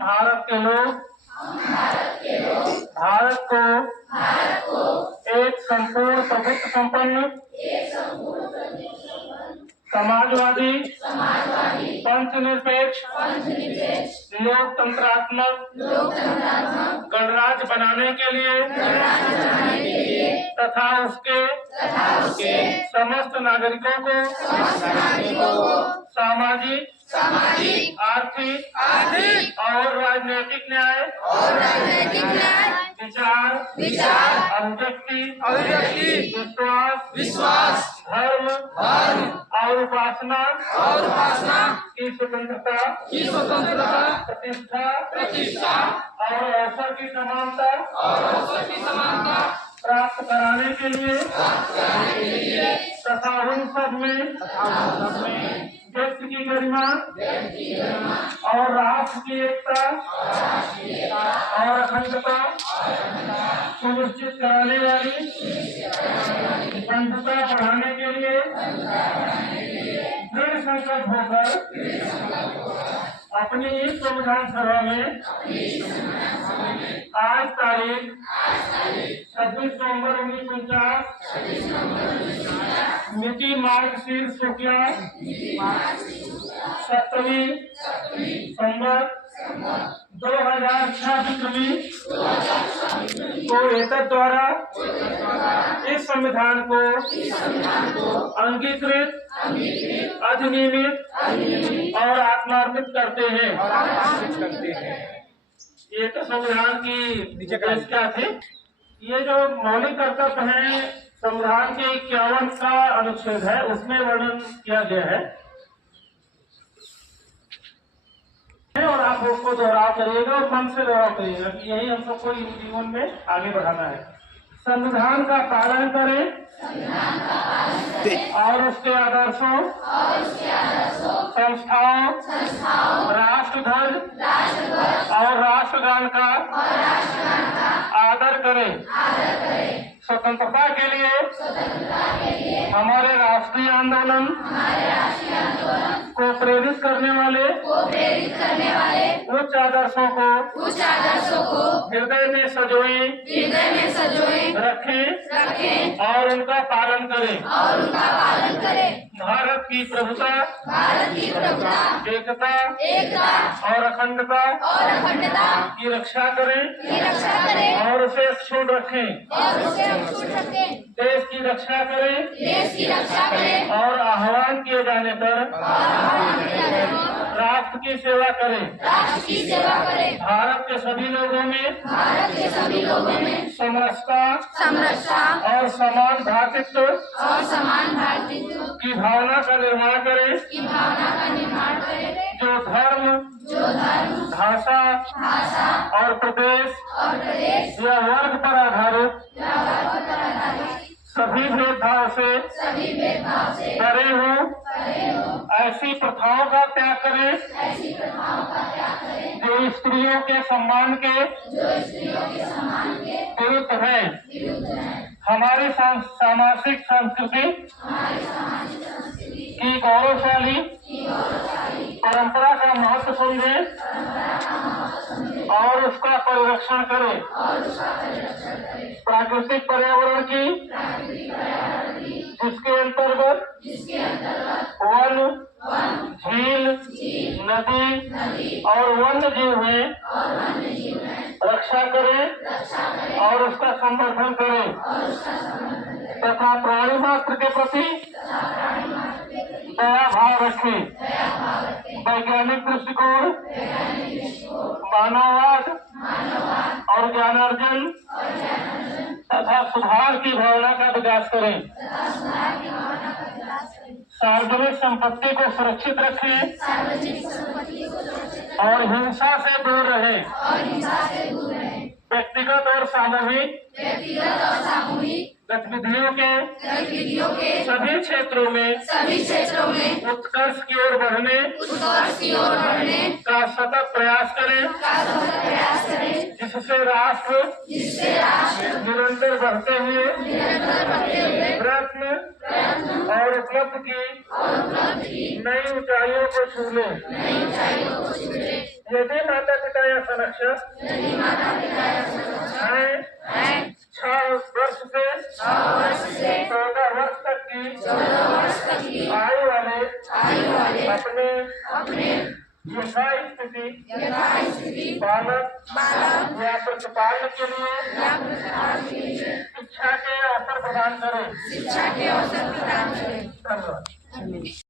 भारत के लोग भारत को एक संपूर्ण प्रभुत्व संपन्न समाजवादी पंचनिरपेक्ष लोकतंत्रात्मक गणराज्य बनाने के लिए तथा उसके समस्त नागरिकों को सामाजिक आर्थिक और राजनीतिक न्याय विचार अभिव्यक्ति विश्वास धर्म और उपासना की स्वतंत्रता प्रतिष्ठा और अवसर की समानता प्राप्त कराने के लिए तथा उन सब में व्यक्ति की गरिमा और राष्ट्र की एकता और अखंडता सुनिश्चित कराने वाली बंधुता बढ़ाने के लिए दृढ़ संकल्प होकर अपनी इस संविधान सभा में आज तारीख 26 नवंबर 1949 मिति मार्गशीर्ष शुक्ला 7वीं संवत 2026 को एतद द्वारा इस संविधान को अंगीकृत अधिनियमित और आत्मार्पित करते हैं। ये तो संविधान की क्या थे। ये जो मौलिक कर्तव्य है संविधान के 51 का अनुच्छेद है, उसमें वर्णन किया गया है और आप उसको दोहराव करिएगा और मन से दोहराव करिएगा कि यही हम सबको जीवन में आगे बढ़ाना है। संविधान का पालन करें और उसके आदर्शों संस्थाओं राष्ट्र ध्वज और राष्ट्रगान का आदर करें। स्वतंत्रता के लिए हमारे राष्ट्रीय आंदोलन को प्रेरित करने वाले उच्च आदर्शों को हृदय में सजोए रखें और उनका पालन करें। भारत की प्रभुता एकता और अखंडता की रक्षा करें और उसे अक्षुण्ण रखें। देश की रक्षा करें और आह्वान किए जाने पर राष्ट्र की सेवा करें। भारत के सभी लोगों में समरसता और समान भ्रातृत्व की भावना का निर्माण करें। जो धर्म भाषा और प्रदेश या वर्ग पर आधारित सभी भेदभाव से परे हो, ऐसी प्रथाओं का त्याग करें जो स्त्रियों के सम्मान के विरुद्ध है। हमारी सामाजिक संस्कृति की गौरवशाली परंपरा का महत्व समझें और उसका परिरक्षण करें। प्राकृतिक पर्यावरण की जिसके अंतर्गत वन झील नदी और वन्य जीव है रक्षा करें और उसका संवर्धन करें तथा प्राणी मात्र के प्रति दया भाव रखें। वैज्ञानिक दृष्टिकोण मानववाद और ज्ञानार्जन तथा सुधार की भावना का विकास करें। सार्वजनिक संपत्ति को सुरक्षित रखें और हिंसा से दूर रहें। व्यक्तिगत और सामूहिक गतिविधियों के सभी क्षेत्रों में उत्कर्ष की ओर बढ़ने का सतत प्रयास करें जिससे राष्ट्र निरंतर बढ़ते हुए प्रयत्न और उपलब्ध की नई ऊंचाइयों को छू ले। यदि माता पिता या संरक्षक हैं 6 वर्ष से 14 वर्ष तक की आयु वाले अपने यथास्थिति बालक या प्रतिपालन के लिए शिक्षा के अवसर प्रदान करें। धन्यवाद।